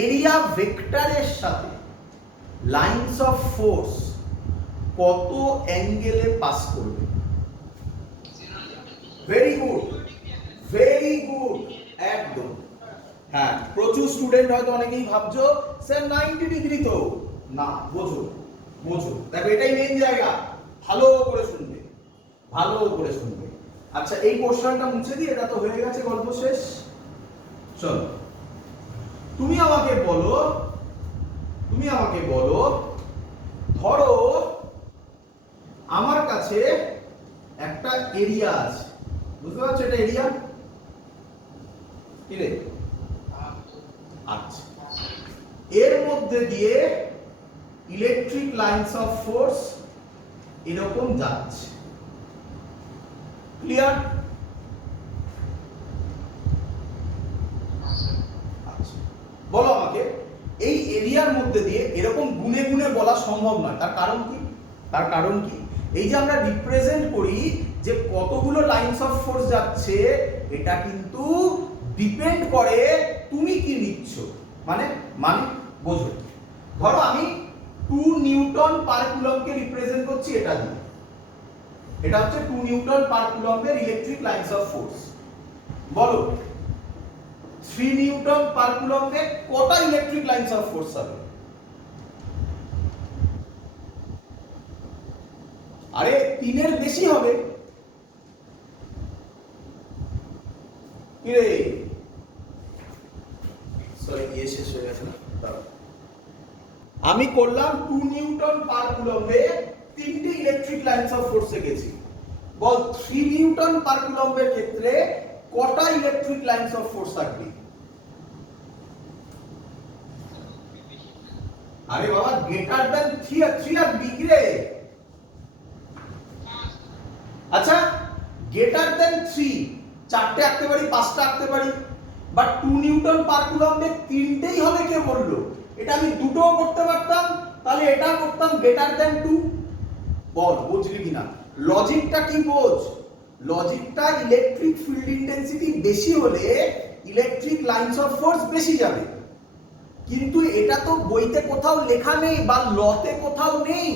Area ভেক্টরের সাথে lines of force কত অ্যাঙ্গেলে পাস করবে? ভেরি গুড, ভেরি গুড, একদম। হ্যাঁ, প্রচুর স্টুডেন্ট হয়তো অনেকেই ভাবছো স্যার 90 ডিগ্রি তো না। বোঝো বোঝো, দেখো এটাই মেইন জায়গা। ভালো করে শুনবে, ভালো করে শুনবে। আচ্ছা, এই পোর্শনটা মুছে দিয়ে, এটা তো হয়ে গেছে, গল্প শেষ। চলো, তুমি আমাকে বলো, ধরো আমার কাছে একটা এরিয়া আছে, বুঝতে পারছো এটা এরিয়া কি রে? আচ্ছা, এর মধ্যে দিয়ে ইলেকট্রিক লাইন্স অফ ফোর্স এরকম যাচ্ছে। ক্লিয়ার? আচ্ছা, বলো আমাকে, এই এরিয়ার মধ্যে দিয়ে এরকম গুনে গুনে বলা সম্ভব নয়। তার কারণ কি? তার কারণ কি? এই যে আমরা রিপ্রেজেন্ট করি যে কতগুলো লাইন্স অফ ফোর্স যাচ্ছে, এটা কিন্তু ডিপেন্ড করে তুমি কি নিচ্ছ। মানে বোঝো, ধরো আমি 2 নিউটন পার কুলম্বকে রিপ্রেজেন্ট করছি এটা দিয়ে। এটা হচ্ছে 2 নিউটন পার কুলম্বের ইলেকট্রিক লাইন্স অফ ফোর্স। বলো 3 নিউটন পার কুলম্বে কটা ইলেকট্রিক লাইন্স অফ ফোর্স হবে? আরে 3 এর বেশি হবে। কি রে? সরি, শেষ হয়ে গেছে না? আমি করলাম 2 নিউটন পার কুলম্বে 3টে ইলেকট্রিক লাইন্স অফ ফোর্স এঁকেছি। বল 3 নিউটন পার কুলম্বের ক্ষেত্রে কটা ইলেকট্রিক লাইন্স অফ ফোর্স থাকবে? আরে বাবা, গ্রেটার দ্যান 3 আর বিগ রে। আচ্ছা, গ্রেটার দ্যান 3 4টে আঁকতে পারি, 5টা আঁকতে পারি, বাট 2 নিউটন পার কুলম্বে 3টেই হবে কে বললো? এটা আমি দুটোও করতে পারতাম, তাহলে এটা করতাম গ্রেটার দ্যান 2। বল বুঝলি কিনা? লজিকটা কি বোঝ? লজিকটা ইলেকট্রিক ফিল্ড ইন্টেন্সিটি বেশি হলে ইলেকট্রিক লাইন্স অফ ফোর্স বেশি যাবে, কিন্তু এটা তো বইতে কোথাও লেখা নেই বা লতে কোথাও নেই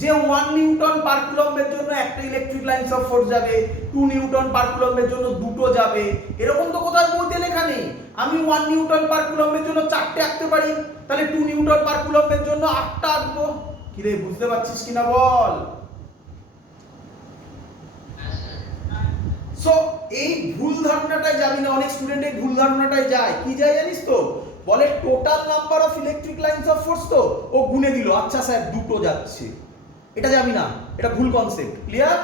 যে 1 নিউটন পার কুলম্বের জন্য একটা ইলেকট্রিক লাইন্স অফ ফোর্স যাবে, 2 নিউটন পার কুলম্বের জন্য দুটো যাবে, এরকম তো কোথাও বইতে লেখা নেই। আমি 1 নিউটন পার কুলম্বের জন্য 4টে আঁকতে পারি, তাহলে 2 নিউটন পার কুলম্বের জন্য 8টা আঁকবো। কি রে, বুঝতে পারছিস কিনা বল? সো এই ভুল ধারণাটাই যাবি না। অনেক স্টুডেন্ট এই ভুল ধারণাটাই যায়। কি যায় জানিস তো? বলে total number of electric lines of force তো ও গুনে দিল, আচ্ছা স্যার দুটো যাচ্ছে। এটা যাবি না, এটা ভুল কনসেপ্ট। ক্লিয়ার?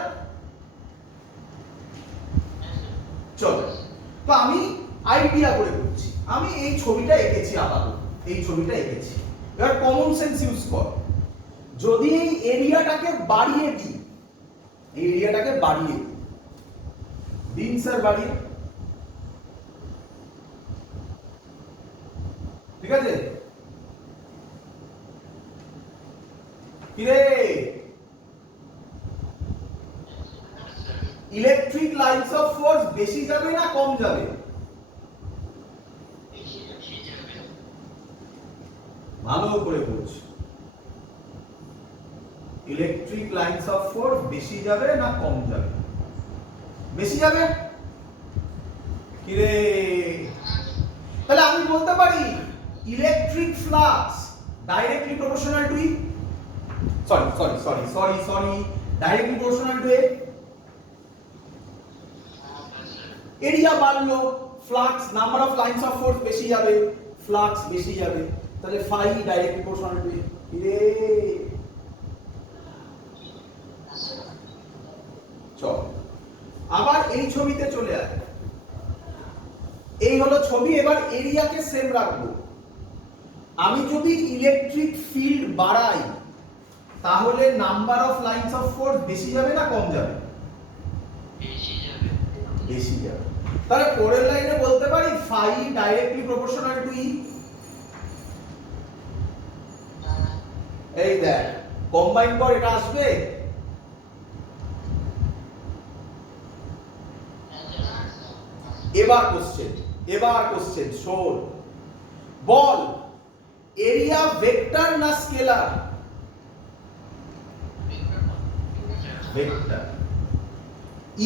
চল, তো আমি আইডিয়া করে করছি। আমি এই ছবিটা এঁকেছি, আপাতত এই ছবিটা এঁকেছি। এবার কমন সেন্স ইউজ কর। যদি এই এরিয়াটাকে বাড়িয়ে দিই, এই এরিয়াটাকে বাড়িয়ে দিন স্যার, বাড়িয়ে, ঠিক আছে? কিরে, ইলেকট্রিক লাইন্স অফ ফোর্স বেশি যাবে না কম যাবে? ভালো করে বুঝ। ইলেকট্রিক লাইন্স অফ ফোর্স বেশি যাবে না কম যাবে? বেশি যাবে। কিরে, তাহলে আমি বলতে পারি electric flux directly proportional to directly proportional to area বাড়লো, flux number of lines of force বেশি যাবে, ফ্লাক্স বেশি যাবে, তাহলে ফাই ডাইরেক্টলি প্রপোর্শনাল টু কিরে। চল আবার এই ছবিতে চলে আয়। এই হলো ছবি। এবার এরিয়াকে সেম রাখবো। আমি যদি ইলেকট্রিক ফিল্ড বাড়াই, তাহলে number of lines of force বেশি যাবে না কম যাবে? বেশি যাবে। তাহলে পরের লাইনে বলতে পারি ফাই ডাইরেক্টলি প্রপোর্শনাল টু ই। এই দেখ, কম্বাইন কর, এটা আসবে। এবার কোশ্চেন শোন। বল এরিয়া ভেক্টর না স্কেলার? ভেক্টর।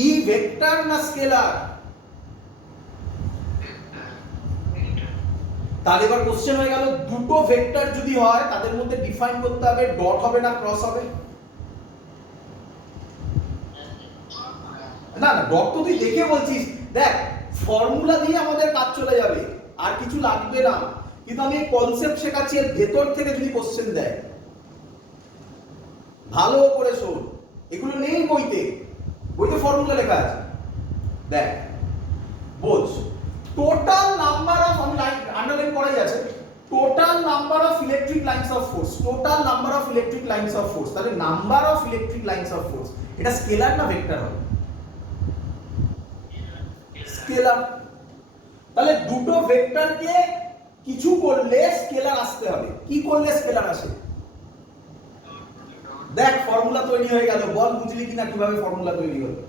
ই ভেক্টর না স্কেলার? তাহলে এবার কোশ্চেন হয়ে গেল, দুটো ভেক্টর যদি হয় তাদের মধ্যে ডিফাইন করতে হবে ডট হবে না ক্রস হবে? না না, ডট তো তুই দেখে বলছিস, দেখ ফর্মুলা দিয়ে আমাদের কাজ চলে যাবে, আর কিছু লাগবে না, কিন্তু আমি কনসেপ্ট শেখাচ্ছি, এর ভেতর থেকে যদি কোশ্চেন দেয় ভালো করে শোন, এগুলো নেই বইতে, বইতে ফর্মুলা লেখা আছে। দেখ বোঝ, টোটাল নাম্বার অফ, আমি আন্ডারলাইন করাই আছে, total number of electric lines of force, total number of electric lines of force, তাহলে number of electric lines of force এটা স্কেলার না ভেক্টর হবে? স্কেলার। তাহলে দুটো ভেক্টরকে কিছু করলে স্কেলার আসতে হবে, কি করলে স্কেলার আসে? দেখ ফর্মুলা তৈরি হয়ে গেল, বল বুঝলি কিনা কিভাবে ফর্মুলা তৈরি হলো?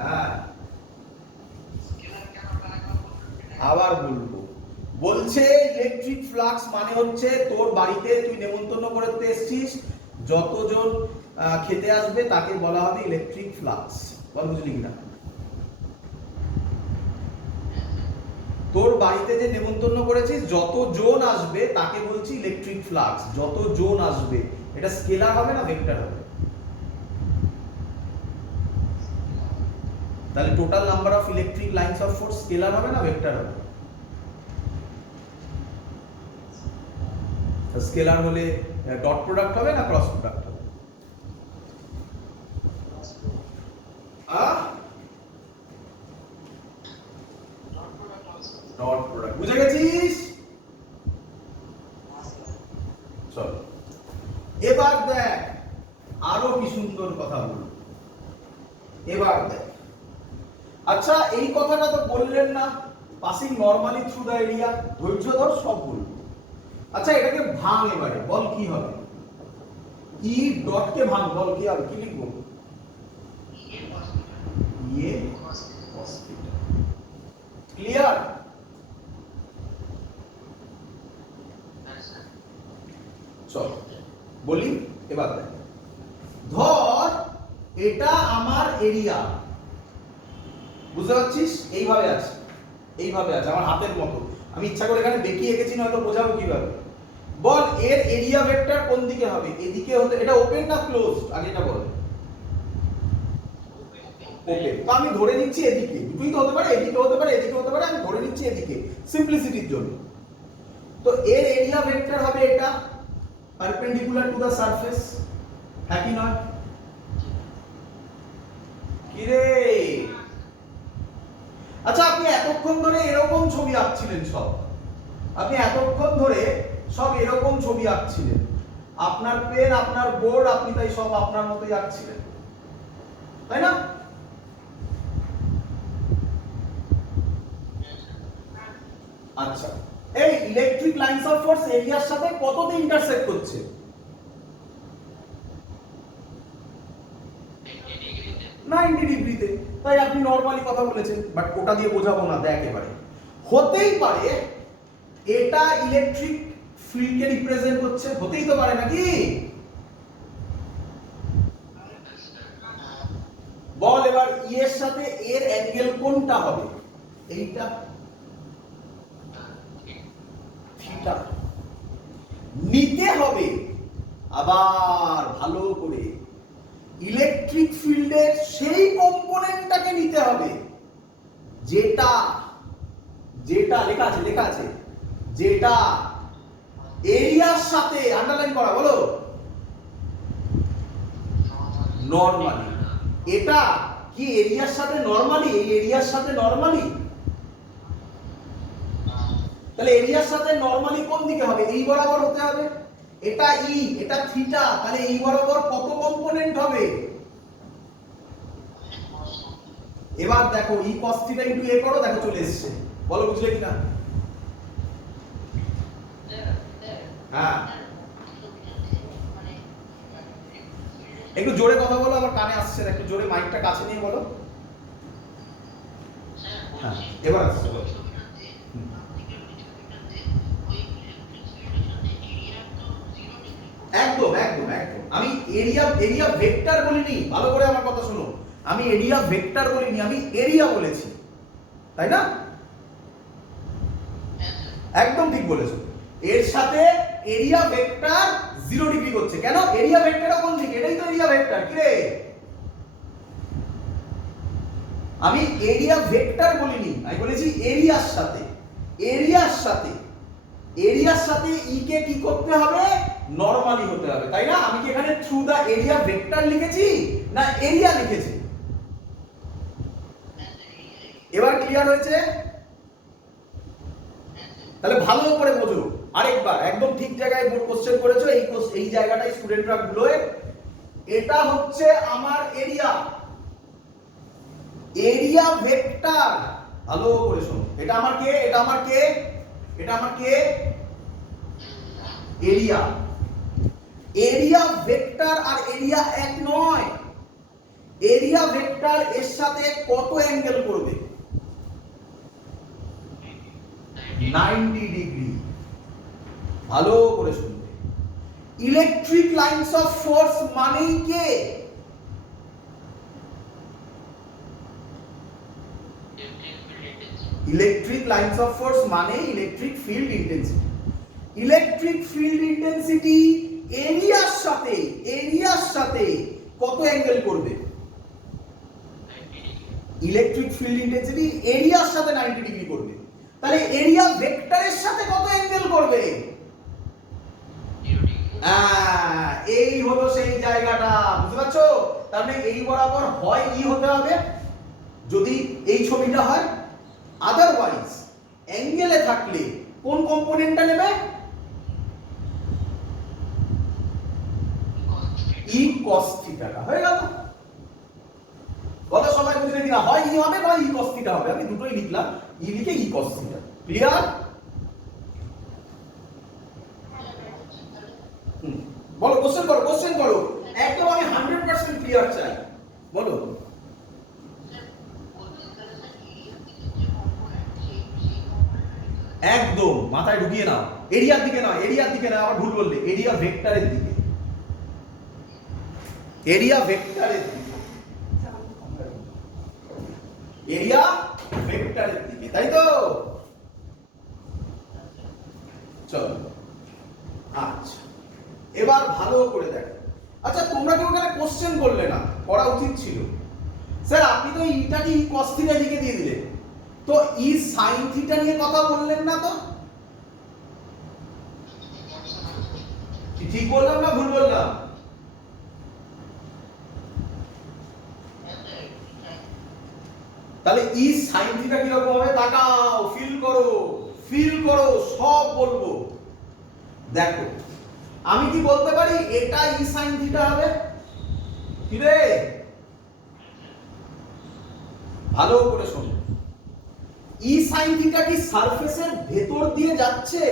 হ্যাঁ আবার বলবো, বলছে ইলেকট্রিক ফ্লাক্স মানে হচ্ছে তোর বাড়িতে তুই নেমন্তন্ন করতে এসেছিস, যতজন খেতে আসবে তাকে বলা হবে ইলেকট্রিক ফ্লাক্স, বল বুঝলি কিনা? তোর বাড়িতে যে নেমন্তন্ন করেছিস যতজন আসবে তাকে বলছি ইলেকট্রিক ফ্লাক্স, যতজন আসবে, এটা স্কেলার হবে না ভেক্টর হবে? তাহলে total number of electric lines of force scalar হবে না ভেক্টর হবে? স্কেলার হলে ডট প্রোডাক্ট হবে না ক্রস প্রোডাক্ট হবে? ডট প্রোডাক্ট, বুঝে গেছিস? চল এবার দেখ আরো কি সুন্দর কথা বলবো, এবার দেখ। আচ্ছা এই কথাটা তো বললেন না, passing normally through the area, ধৈর্য ধর সব বলবো। আচ্ছা এটাকে ভাঙ এবারে, বল কি হবে? ই ডট কে ভাঙ, বল কি হবে, কি লিখবো? ইয়ে cos থিটা। ক্লিয়ার? চল বলি এবার দেখ, ধর এটা আমার এরিয়া, বুঝতে পারছিস? এইভাবে আছে, এইভাবে আছে আমার হাতের মতো, আমি ইচ্ছা করে এখানে বেঁকিয়ে এঁকেছি, নয়তো বোঝাবো কিভাবে। বল এর এরিয়া ভেক্টর কোন দিকে হবে? এদিকে হতে, এটা ওপেন না ক্লোজ আগে এটা বল। ওপেন, তো আমি ধরে নিচ্ছি এদিকে, দুটোই তো হতে পারে, এদিকে হতে পারে এদিকে হতে পারে, আমি ধরে নিচ্ছি এদিকে সিম্পলিসিটির জন্য। তো এর এরিয়া ভেক্টর হবে এটা, পারপেন্ডিকুলার টু দ্য সারফেস, হ্যাঁ কি নয়? কি রে? আচ্ছা আপনি এতক্ষণ ধরে এরকম ছবি আঁকছিলেন সব, আপনি এতক্ষণ ধরে সব এরকম ছবি আঁকছিলেন, আপনার পেন আপনার বোর্ড, আপনি তাই সব আপনার মতোই আঁকছিলেন, তাই না? আচ্ছা এই ইলেকট্রিক লাইনস অফ ফোর্স এরিয়ার সাথে কততে ইন্টারসেক্ট করছে? 90 ডিগ্রিতে। তাই আপনি নরমালি কথা বলেছেন, বাট ওটা দিয়ে বোঝাবো না, দেখ এবারে হতেই পারে এটা ইলেকট্রিক ফিল্ডকে রিপ্রেজেন্ট করছে, হতেই তো পারে নাকি? বল এবার ই এর সাথে এর অ্যাঙ্গেল কোনটা হবে? এইটা, থিটা নিতে হবে। আবার ভালো করে ইলেকট্রিক ফিল্ডের সেই কম্পোনেন্টটাকে নিতে হবে যেটা, যেটা লেখা আছে, লেখা আছে যেটা এরিয়ার সাথে, আন্ডারলাইন করা, বলো নরমালি। এটা কি এরিয়ার সাথে নরমালি? এই এরিয়ার সাথে নরমালি, তাহলে এরিয়ার সাথে নরমালি কোন দিকে হবে? এই বরাবর হতে হবে। এটা ই, এটা থিটা, তাহলে এই বরাবর কত কম্পোনেন্ট হবে? এবার দেখো ই cos থিটা ইনটু এ করো, দেখো চলে এসেছে, বলো বুঝলে কিনা? হ্যাঁ একটু জোরে কথা বলো, আমার কানে আসছে না, একটু জোরে মাইকটা কাছে নিয়ে বলো। হ্যাঁ এবার আসছে, বলো। একদম একদম একদম আমি এরিয়া ভেক্টর বলিনি, ভালো করে আমার কথা শোনো, আমি এরিয়া ভেক্টর বলিনি, আমি এরিয়া বলেছি, তাই না? একদম ঠিক বলেছো। এর সাথে এরিয়া ভেক্টর 0 ডিগ্রি করছে কেন? এরিয়া ভেক্টরটা কোন দিকে? এটাই তো এরিয়া ভেক্টর। কি রে, আমি এরিয়া ভেক্টর বলিনি, আমি বলেছি এরিয়ার সাথে। এরিয়ার সাথে এরিয়ার সাথে ই কে কি করতে হবে? নরমালি হতে হবে, তাই না? আমি কি এখানে থ্রু দা এরিয়া ভেক্টর লিখেছি না এরিয়া লিখেছি? এবার ক্লিয়ার হয়েছে? তাহলে ভালো করে বোঝো আরেকবার, একদম ঠিক জায়গায় কোশ্চেন করেছো। এই জায়গাটাই স্টুডেন্টরা ভুলোয়। এটা হচ্ছে আমার এরিয়া, এরিয়া ভেক্টর। ভালো করে শোনো, এটা আমার কে? এটা আমার কে? এটা আমার কে? এরিয়া। এরিয়া ভেক্টর আর এরিয়া এক নয়। এরিয়া ভেক্টর এর সাথে কত অ্যাঙ্গেল করবে? 90 ডিগ্রি। ভালো করে শুনবে। ইলেকট্রিক লাইনস অফ ফোর্স মানেই কে? ইলেকট্রিক লাইনস অফ ফোর্স মানে electric field intensity. Electric field intensity এরিয়ার সাথে কত অ্যাঙ্গেল করবে? ইলেকট্রিক ফিল্ড ইন্টেন্সিটি এরিয়ার সাথে 90 ডিগ্রি করবে। তাহলে এরিয়া ভেক্টরের সাথে কত অ্যাঙ্গেল করবে? এই হলো সেই জায়গাটা, বুঝতে পারছো? তার মানে এই বরাবর হয় ই হতে হবে যদি এই ছবিটা হয়, আদারওয়াইজ অ্যাঙ্গেলে থাকলে কোন কম্পোনেন্টটা নেবে? ই cos থিটাটা। হয়ে গেল কথা, সবাই বুঝলে কিনা? হয় ই হবে না ই cos থিটা হবে। আমি দুটোই লিখলাম, ই লিখে ই cos থিটা। ক্লিয়ার? বলো, কোশ্চেন করো। একদম আমি 100% ক্লিয়ার চাই। বলো। একদম মাথায় ঢুকিয়ে নাও। এরিয়ার দিকে না, আবার ভুল বললে। এরিয়া ভেক্টরের দিকে, এরিয়া ভেক্টরের দিকে, তাই তো? চলো, আচ্ছা এবার ভালো করে দেখো। আচ্ছা, তোমরা কি ওখানে কোশ্চেন করলে না? করা উচিত ছিল। স্যার আপনি তো ইটাকে ই cos থিটা লিখে দিয়ে দিলেন, তো ই sin থিটা নিয়ে কথা বললেন না তো? ঠিক বললাম না ভুল বললাম? তাহলে ই sin থিটা কি রকম হবে? তাকাও, ফিল করো, সব বলবো। দেখো, আমি কি বলতে পারি এটা ই sin থিটা হবে? কি রে, ভালো করে শোনো। ই sin থিটা কি সারফেসের ভেতর দিয়ে যাচ্ছে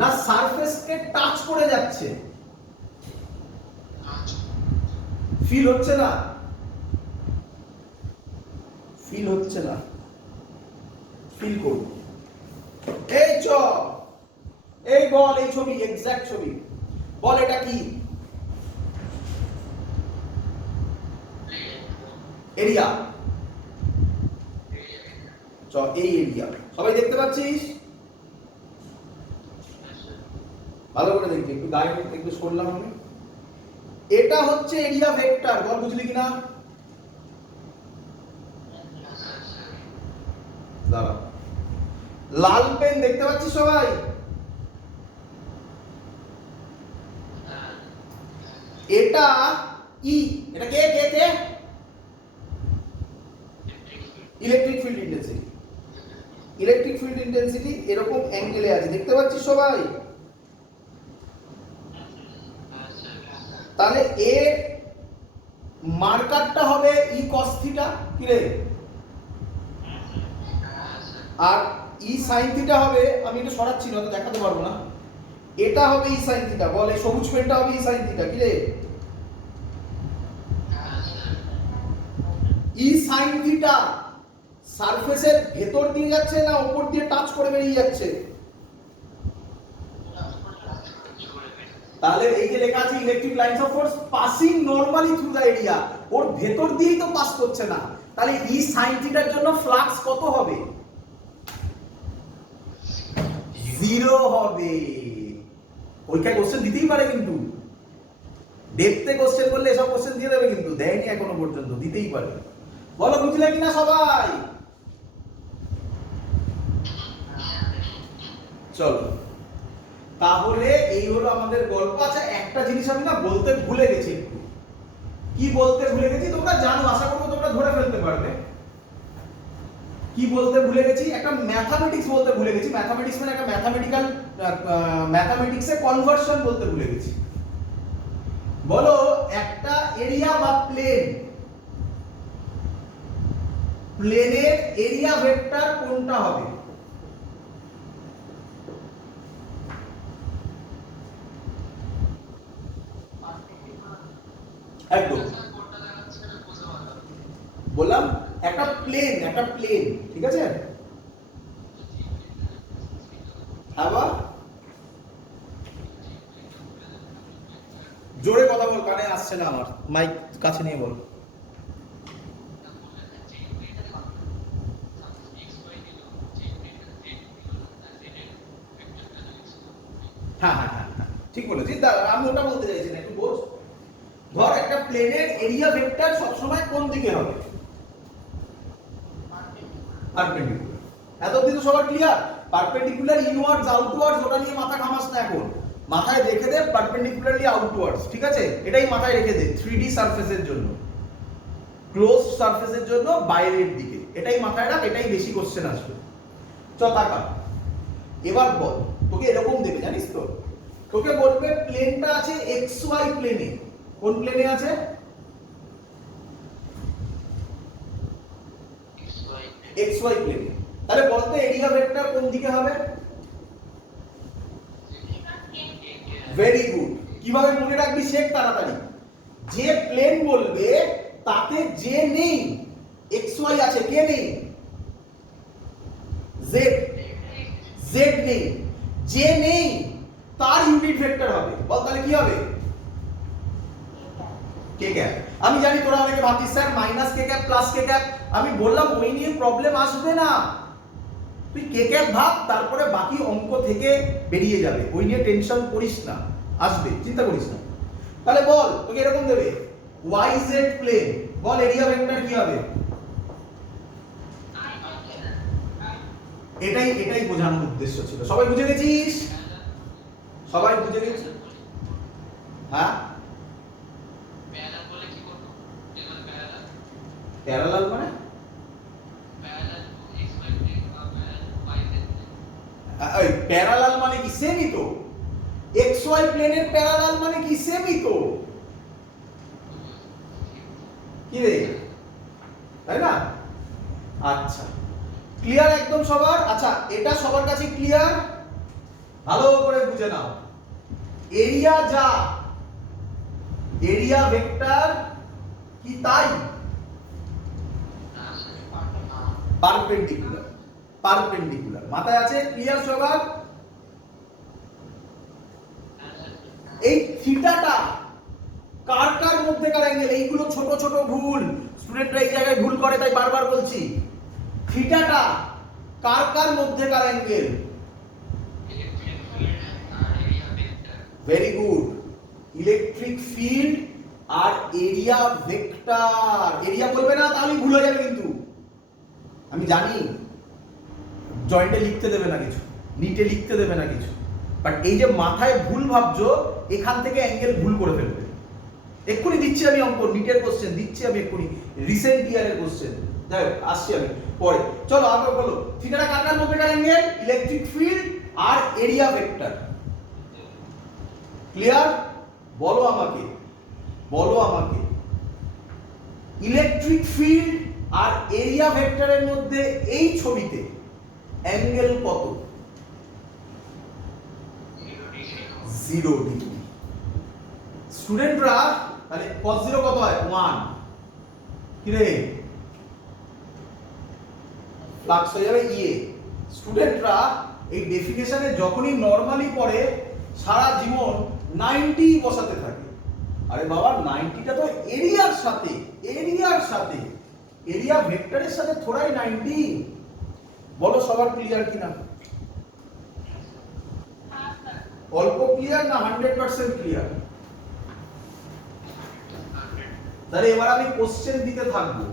না সারফেসকে টাচ করে যাচ্ছে? ফিল হচ্ছে না? ফিল করব। এই চ, এই বল, এই ছবি, এক্সাক্ট ছবি বল, এটা কি? এরিয়া। চ, এই এরিয়া সবাই দেখতে পাচ্ছিস? ভালো করে দেখবি, একটু গায়ে একটু সরলাম আমি। এটা হচ্ছে এরিয়া ভেক্টর। বল বুঝলি কিনা? দাঁড়া, লাল পেন দেখতে পাচ্ছিস সবাই? এটা ই, এটা কে? ইলেকট্রিক ফিল্ড ইন্টেন্সিটি এরকম অ্যাঙ্গেলে আছে, দেখতে পাচ্ছিস সবাই? তাহলে এর মার্কারটা হবে ই cos থিটা। কি রে? আর ই sin থিটা হবে, আমি এটা সরাচ্ছি না তো দেখাতে পারবো না, এটা হবে ই sin থিটা। বল, এই সবুজ পেনটা হবে ই sin থিটা। কি রে? ই sin থিটা সারফেসের ভেতর দিয়ে যাচ্ছে না উপর দিয়ে টাচ করে বেরিয়ে যাচ্ছে? তাহলে এই যে লেখা আছে electric lines of force passing normally through the area, ওর ভেতর দিয়েই তো পাস করছে না, তাহলে ই sin থিটার জন্য ফ্লাক্স কত হবে? 0 হবে। পরীক্ষায় কোশ্চেন দিতেই পারে, কিন্তু ডেপথে কোশ্চেন করলে এসব কোশ্চেন দিয়ে দেবে, কিন্তু দেয়নি এখনো পর্যন্ত, দিতেই পারে। বলো বুঝলে কিনা সবাই? চলো তাহলে এই হলো আমাদের গল্প। আচ্ছা একটা জিনিস আমি না বলতে ভুলে গেছি, একটু কি বলতে ভুলে গেছি তোমরা জানো, আশা করবো তোমরা ধরে ফেলতে পারবে। কি বলতে ভুলে গেছি? একটা ম্যাথমেটিক্স বলতে ভুলে গেছি। ম্যাথমেটিক্স মানে একটা ম্যাথমেটিক্যাল, ম্যাথমেটিক্সে কনভার্সন বলতে ভুলে গেছি। বলো একটা এরিয়া বা প্লেন, প্লেনের এরিয়া ভেক্টর কোনটা হবে? একদম বললাম একটা প্লেন, একটা প্লেন, ঠিক আছে? আবার জোরে কথা বল, কানে আসছে না আমার, মাইক কাছে নিয়ে বল। হ্যাঁ হ্যাঁ হ্যাঁ হ্যাঁ ঠিক বলেছিস, আমি ওটা বলতে চাইছি না, একটু বোঝ। ধর একটা প্লেনের এরিয়া ভেক্টর সবসময় কোন দিকে হবে? পারপেন্ডিকুলার। এত অবধি তো সবার ক্লিয়ার? পারপেন্ডিকুলার ইনওয়ার্ডস আউটওয়ার্ডস ওটা নিয়ে মাথা ঘামাস না এখন, মাথায় রেখে দে পারপেন্ডিকুলারলি আউটওয়ার্ডস, ঠিক আছে? এটাই মাথায় রেখে দে 3D সারফেসের জন্য, ক্লোজ সারফেসের জন্য বাইরের দিকে, এটাই মাথায় রাখ, এটাই বেশি কোশ্চেন আসবে। চ তাকা, এবার বল, তোকে এরকম দেবে জানিস তো, তোকে বলবে প্লেনটা আছে XY প্লেনে। কোন প্লেনে আছে? XY প্লেনে। তাহলে বলতে এরিয়া ভেক্টর কোন দিকে হবে? Very good. কিভাবে মনে রাখবি শেখ তাড়াতাড়ি। যে প্লেন বলবে তাতে যে নেই, XY আছে, কে নেই? Z, Z নেই, যে নেই তার ইউনিট ভেক্টর হবে। বল তাহলে কি হবে? কে ক্যাপ। আমি জানি তোরা অনেকে ভাবছিস স্যার মাইনাস কে ক্যাপ প্লাস কে ক্যাপ, আমি বললাম ওই নিয়ে প্রবলেম আসবে না, তুই কে ক্যাপ ভাব, তারপরে বাকি অঙ্ক থেকে বেরিয়ে যাবে, ওই নিয়ে টেনশন করিস না, আসবে, চিন্তা করিস না। তাহলে বল তোকে এরকম দেবে YZ প্লেন, বল এরিয়া ভেক্টর কি হবে? এটাই বোঝানোর উদ্দেশ্য ছিল। সবাই বুঝে গেছিস? সবাই বুঝে গেছিস? হ্যাঁ প্যারালাল মানে প্যারালাল মানে কি? সেমই তো। XY প্লেনের প্যারালাল মানে কি? সেমই তো, কি রে, তাই না? আচ্ছা ক্লিয়ার একদম সবার? আচ্ছা এটা সবার কাছে ক্লিয়ার? ভালো করে বুঝে নাও, এরিয়া যা, এরিয়া ভেক্টর কি তাই? পারপেন্ডিকুলার, পারপেন্ডিকুলার, মাথায় আছে? ক্লিয়ার সবার? এই থিটাটা কার কার মধ্যেকার অ্যাঙ্গেল? এইগুলো ছোট ছোট ভুল, স্টুডেন্টরা এই জায়গায় ভুল করে, তাই বারবার বলছি। থিটাটা কার কার মধ্যেকার angle? Very good, electric field আর এরিয়া ভেক্টর। এরিয়া বলবে না তাহলে ভুল হয়ে যাবে, কিন্তু আমি জানি জয়েন্টে লিখতে দেবে না কিছু, নিটে লিখতে দেবে না কিছু, বাট এই যে মাথায় ভুল ভাবছো, এখান থেকে অ্যাঙ্গেল ভুল করে ফেলবে। এক্ষুনি দিচ্ছি আমি অঙ্ক, নিটের কোশ্চেন দিচ্ছি আমি এক্ষুনি, রিসেন্ট ইয়ারের কোশ্চেন, যাই হোক আসছি আমি পরে। চলো আবার বলো, থিটাটা কার কার মধ্যেকার অ্যাঙ্গেল? ইলেকট্রিক ফিল্ড আর এরিয়া ভেক্টর। ক্লিয়ার? বলো আমাকে, বলো আমাকে, ইলেকট্রিক ফিল্ড আর এরিয়া ভেক্টরের মধ্যে এই ছবিতে অ্যাঙ্গেল কত? 0 ডিগ্রি। স্টুডেন্টরা তাহলে cos 0 কত হয়? 1। কি রে, ফ্লাক্স হয়ে যাবে ইয়ে। স্টুডেন্টরা এই ডেফিনেশনে যখনই নরমালি পড়ে সারা জীবন 90 বসাতে থাকে। আরে বাবা 90টা তো এরিয়ার সাথে, এরিয়া ভেক্টরের সাথে থোড়াই 90। বলো সবার ক্লিয়ার কিনা? অল্প ক্লিয়ার না 100% ক্লিয়ার? তাহলে এবার আমি কোশ্চেন দিতে থাকবো,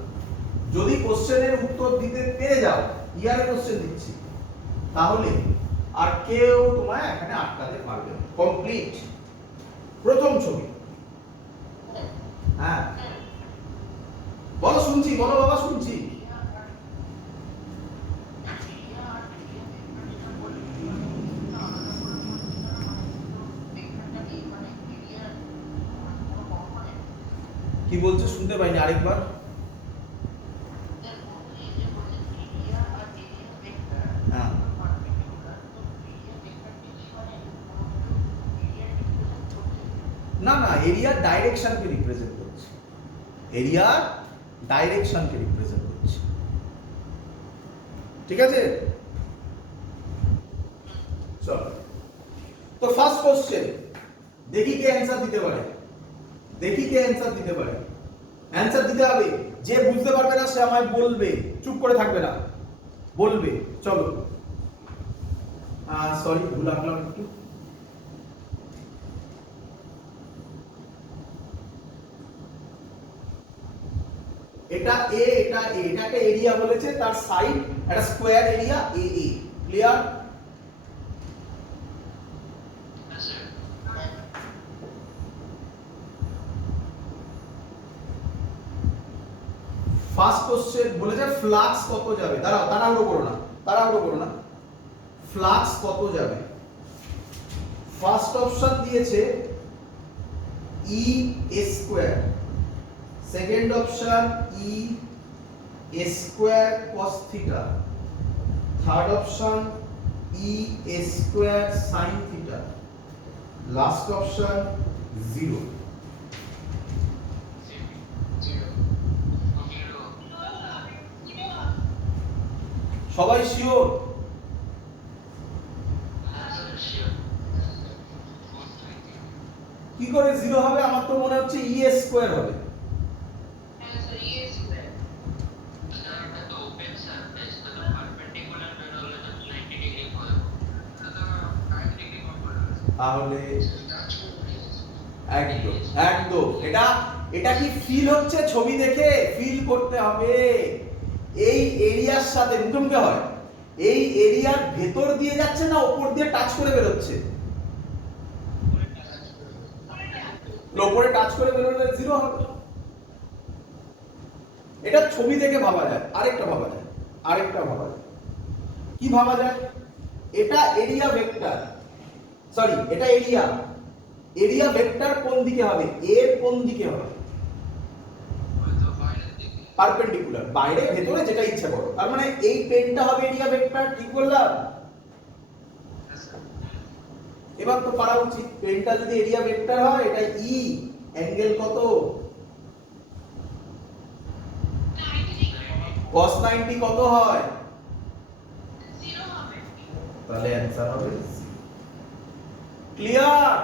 যদি কোশ্চেনের উত্তর দিতে পেরে যাও, ইয়ারে কোশ্চেন দিচ্ছি, তাহলে আর কেউ তোমায় এখানে আটকাতে পারবে না। কমপ্লিট। প্রথম ছবি। হ্যাঁ বলো, শুনছি, বলো বাবা, শুনছি। কি বলছো শুনতে পাইনি, আরেকবার। হ্যাঁ না না, এরিয়ার ডাইরেকশনকে রিপ্রেজেন্ট করছে, এরিয়ার ডাইরেকশনকে রিপ্রেজেন্ট করছে, ঠিক আছে? চলো তো ফার্স্ট কোশ্চেন, দেখি কে অ্যানসার দিতে পারে, অ্যানসার দিতে হবে। যে বুঝতে পারবে না সে আমায় বলবে, চুপ করে থাকবে না, বলবে। চলো, সরি ভুল আঁকলাম একটু। এটা এ, এটাকে এরিয়া বলেছে, তার সাইড একটা স্কয়ার এরিয়া এ এ। ক্লিয়ার? ফার্স্ট কোশ্চেন বলেছে ফ্লাক্স কত যাবে। দাঁড়াও, তাড়াহুড়ো করো না। ফ্লাক্স কত যাবে? ফার্স্ট অপশন দিয়েছে E square, second option E square cos theta, third option E square sin theta, last option 0। সবাই শিওর? কি করে 0 হবে? আমার তো মনে হচ্ছে ই স্কয়ার হবে। তাহলে একদম এটা কি ফিল হচ্ছে? ছবি দেখে ফিল করতে হবে। এই এরিয়ার সাথে মুখোমুখি হয়, এই এরিয়ার ভেতর দিয়ে যাচ্ছে না উপর দিয়ে টাচ করে বেরোচ্ছে? উপরে টাচ করে বেরোলে 0 হবে। এটা ছবি দেখে ভাবা যায়। আরেকটা ভাবা যায়। কি ভাবা যায়? এটা এরিয়া ভেক্টর, সরি এটা এরিয়া ভেক্টর কোন দিকে হবে? এর কোন দিকে হবে? পারপেন্ডিকুলার, বাইরে ভেতরে যেটা ইচ্ছা করো। তার মানে এই পেনটা হবে এরিয়া ভেক্টর, ঠিক বললাম? এবার তো পারা উচিত, পেনটা যদি এরিয়া ভেক্টর হয়, এটা ই অ্যাঙ্গেল কত? cos 90 কত হয়? 0 হবে। তাহলে অ্যানসার হবে ক্লিয়ার?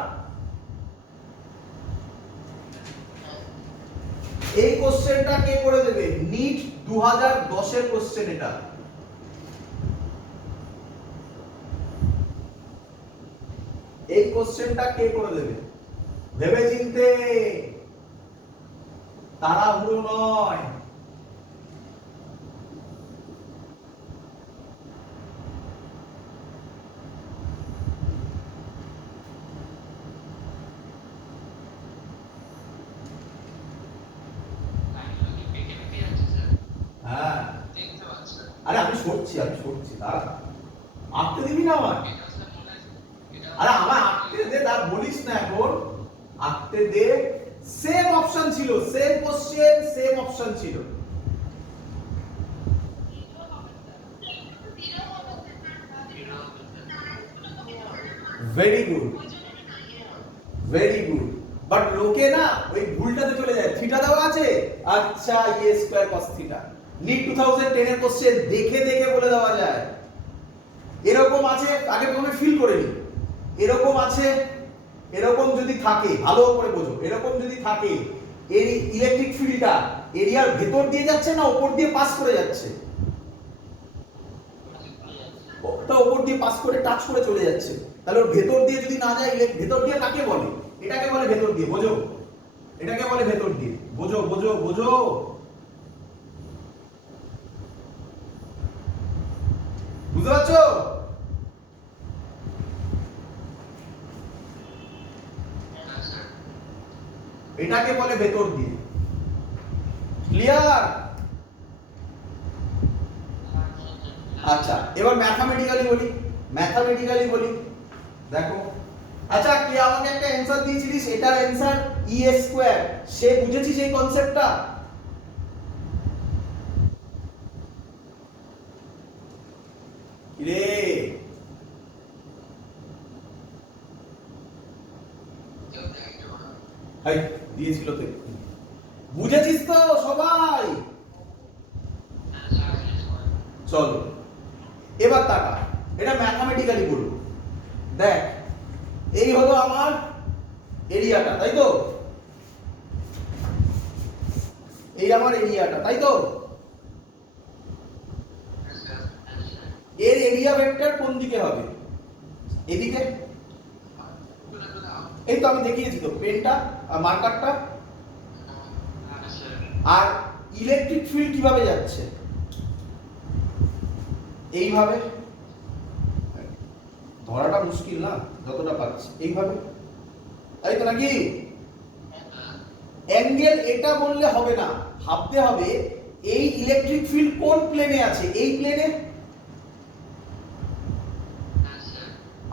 এই কোশ্চেনটা কে করে দেবে? নিট 2010 এর কোশ্চেন এটা। এই কোশ্চেনটা কে করে দেবে? ভেবে চিনতে, তাড়াহুড়ো নয়। হ্যাঁ আরে আমি সরছি দাঁড়া, আঁকতে দিবি না আমার? আরে আমার আঁকতে দে, তার বলিস না এখন, আঁকতে দে। সেম অপশন ছিল, সেম কোশ্চেন, সেম অপশন ছিল। ভেরি গুড, বাট লোকে না ওই ভুলটাতে চলে যায়। থিটা দেওয়া আছে, আচ্ছা ই স্কয়ার cos থিটা। নিট 2010 এর কোশ্চেন দেখে বলে দেওয়া যায়। এরকম আছে, আগে প্রথমে ফিল করে নি। এরকম আছে এরকম যদি থাকে, ভালো করে বোঝো, এরকম যদি থাকে, এই ইলেকট্রিক ফিল্ডটা এরিয়ার ভেতর দিয়ে যাচ্ছে না উপর দিয়ে পাস করে যাচ্ছে? ওটা উপর দিয়ে পাস করে টাচ করে চলে যাচ্ছে। তাহলে ওর ভেতর দিয়ে যদি না যায়, ভেতর দিয়ে কাকে বলে? এটাকে বলে ভেতর দিয়ে। বোঝো, এটাকে বলে ভেতর দিয়ে। বোঝো বোঝো বোঝো, বুঝতে পারছো? এটাকে বলে ভেতর দিয়ে। ক্লিয়ার? আচ্ছা, এবার ম্যাথমেটিক্যালি বলি, ম্যাথমেটিক্যালি বলি। দেখো, আচ্ছা কে আমাকে একটা অ্যানসার দিয়েছিলিস, এটার অ্যানসার ই স্কয়ার, সে বুঝেছিস এই কনসেপ্টটা? রে হাই দিয়েছিল তো, বুঝেছিস তো সবাই? চলো এবার তাকা, এটা ম্যাথমেটিক্যালি বলবো। দেখ, এই হলো আমার এরিয়াটা, তাই তো? এই আমার এরিয়াটা, তাই তো? এর এরিয়া ভেক্টর কোন দিকে হবে? এদিকে। এই তো আমি দেখিয়েছি তো পেনটা আর মার্কারটা। আর ইলেকট্রিক ফিল্ড কিভাবে যাচ্ছে? এইভাবে। ধরাটা মুশকিল না, যতটা পাচ্ছি এইভাবে, তাই তো নাকি? অ্যাঙ্গেল এটা বললে হবে না, ভাবতে হবে এই ইলেকট্রিক ফিল্ড কোন প্লেনে আছে, এই প্লেনে।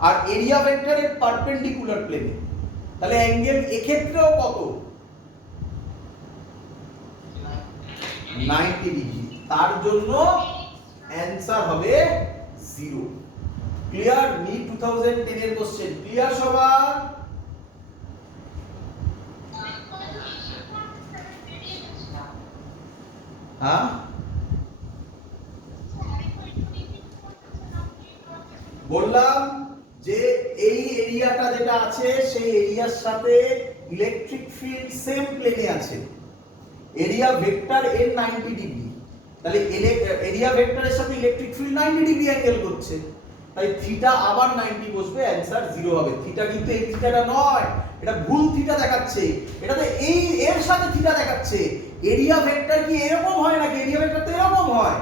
আর এরিয়া ভেক্টরের পারপেন্ডিকুলার প্লেনে। তাহলে অ্যাঙ্গেল এক্ষেত্রেও কত? 90 ডিগ্রি। তার জন্য অ্যানসার হবে 0। ক্লিয়ার? নি 2010 এর কোশ্চেন। ক্লিয়ার সবার? হ্যাঁ, বললাম যে এই এরিয়াটা যেটা আছে সেই এরিয়ার সাথে ইলেকট্রিক ফিল্ড সেম প্লেনে আছে। এরিয়া ভেক্টর এর 90 ডিগ্রি, তাহলে এরিয়া ভেক্টরের সাথে ইলেকট্রিক ফিল্ড 90 ডিগ্রি অ্যাঙ্গেল করছে, তাই থিটা আবার 90 বসবে, অ্যানসার 0 হবে। থিটা কিন্তু এই থিটাটা নয়, এটা ভুল থিটা দেখাচ্ছে, এটাতে এই এর সাথে থিটা দেখাচ্ছে। এরিয়া ভেক্টর কি এরকম হয় নাকি? এরিয়া ভেক্টর তো এরকম হয়,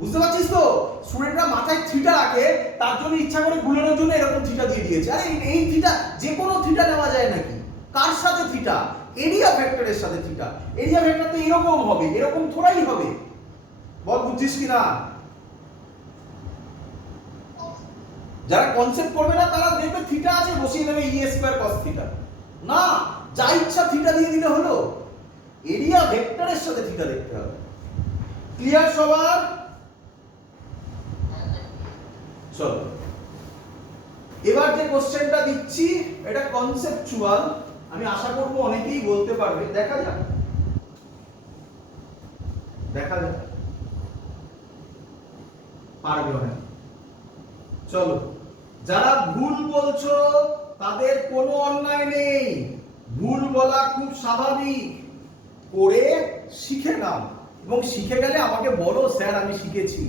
বুঝতে পারছিস তো? স্টুডেন্টরা মাথায় থিটা রাখে, তার জন্য ইচ্ছা করে ভুলানোর জন্য এরকম থিটা দিয়ে দিয়েছে। আরে এই থিটা যে কোনো থিটা নেওয়া যায় নাকি? কার সাথে থিটা? এরিয়া ভেক্টরের সাথে থিটা। এরিয়া ভেক্টর তো এরকম হবে, এরকম থোড়াই হবে। বল বুঝছিস কি না? যারা কনসেপ্ট করবে না তারা দেখবে থিটা আছে, বসিয়ে দেবে ই স্কয়ার cos থিটা। না, যা ইচ্ছা থিটা দিয়ে দিলে হলো, এরিয়া ভেক্টরের সাথে থিটা দেখতে হবে। ক্লিয়ার সবার? চলো এবার যে কোশ্চেনটা দিচ্ছি এটা কনসেপচুয়াল, আমি আশা করব অনেকেই বলতে পারবে। দেখা যাক, দেখা যাক পারবে না। চলো, যারা ভুল বলছো তাদের কোনো অন্যায় নেই, ভুল বলা খুব স্বাভাবিক, করে শিখে নাও, এবং শিখে গেলে আমাকে বলো স্যার আমি শিখেছি।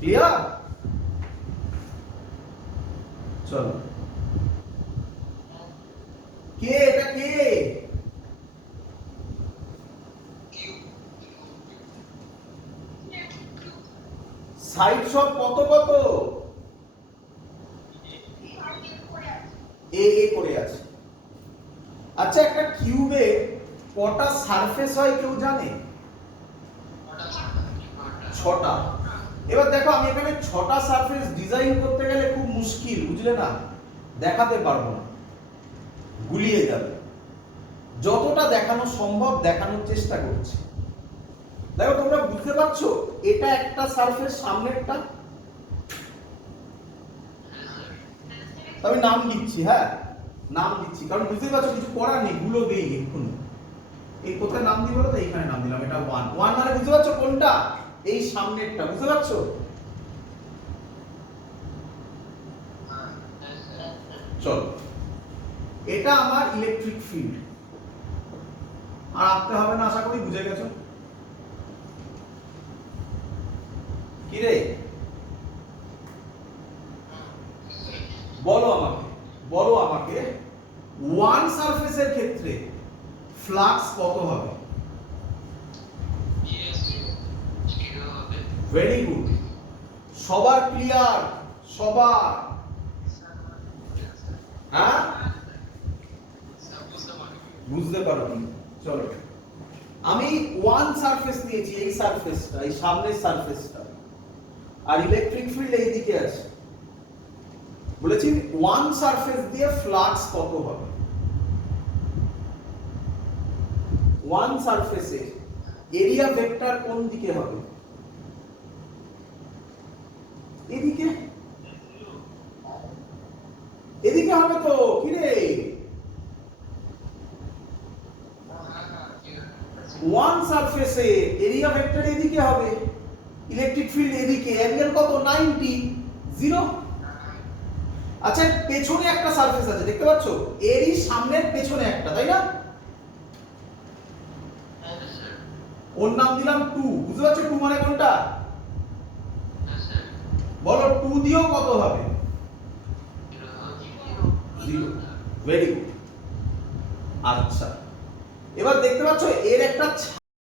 ক্লিয়ার? চলো, কে এটা? কে সাইড সব কত কত? এ এ করে আছে। আচ্ছা, একটা কিউবে কটা সারফেস হয় কেউ জানে? 6টা। এবার দেখো, আমি এখানে 6টা সারফেস ডিজাইন করতে গেলে খুব মুশকিল, বুঝলে না? দেখাতে পারবো না, গুলিয়ে যাবে। যতটা দেখানো সম্ভব দেখানোর চেষ্টা করছি। দেখো, তোমরা বুঝতে পারছো এটা একটা সারফেস, সামনেরটা। আমি নাম দিচ্ছি, হ্যাঁ নাম দিচ্ছি, কারণ বুঝতে পারছো কিছু করার নেই, গুলো দেই এক্ষুনি। এই কোথায় নাম দিব? তো এইখানে নাম দিলাম, এটা 1 মানে বুঝতে পারছো কোনটা? এই সামনেরটা, বুঝতে পারছো? চলো এটা আমার ইলেকট্রিক ফিল্ড। আর আঁকতে হবে না, আশা করি বুঝে গেছো। কি রে বলো আমাকে ওয়ান সারফেসের ক্ষেত্রে ফ্লাক্স কত হবে? ভেরি গুড, সবার ক্লিয়ার? সবার? হ্যাঁ, বুঝতে পারো? চলো, আমি ওয়ান সারফেস নিয়েছি, এই সারফেসটা, এই সামনের সারফেসটা, আর ইলেকট্রিক ফিল্ড এই দিকে আছে। বলেছি ওয়ান সারফেস দিয়ে ফ্লাক্স কত হবে? ওয়ান সারফেসে এরিয়া ভেক্টর কোন দিকে হবে? এদিকে, এদিকে হবে তো। কি রে, ওয়ান সারফেসে এরিয়া ভেক্টর এদিকে হবে, ইলেকট্রিক ফিল্ড এদিকে, অ্যাঙ্গেল কত? 90, 0। আচ্ছা, পেছনে একটা সারফেস আছে দেখতে পাচ্ছ, এরই সামনের পেছনে একটা, তাই না? ওর নাম দিলাম 2, বুঝতে পারছো 2 মানে কোনটা? বলো 2 দিয়েও কত হবে? 0। Very good. আচ্ছা, এবার দেখতে পাচ্ছ এর একটা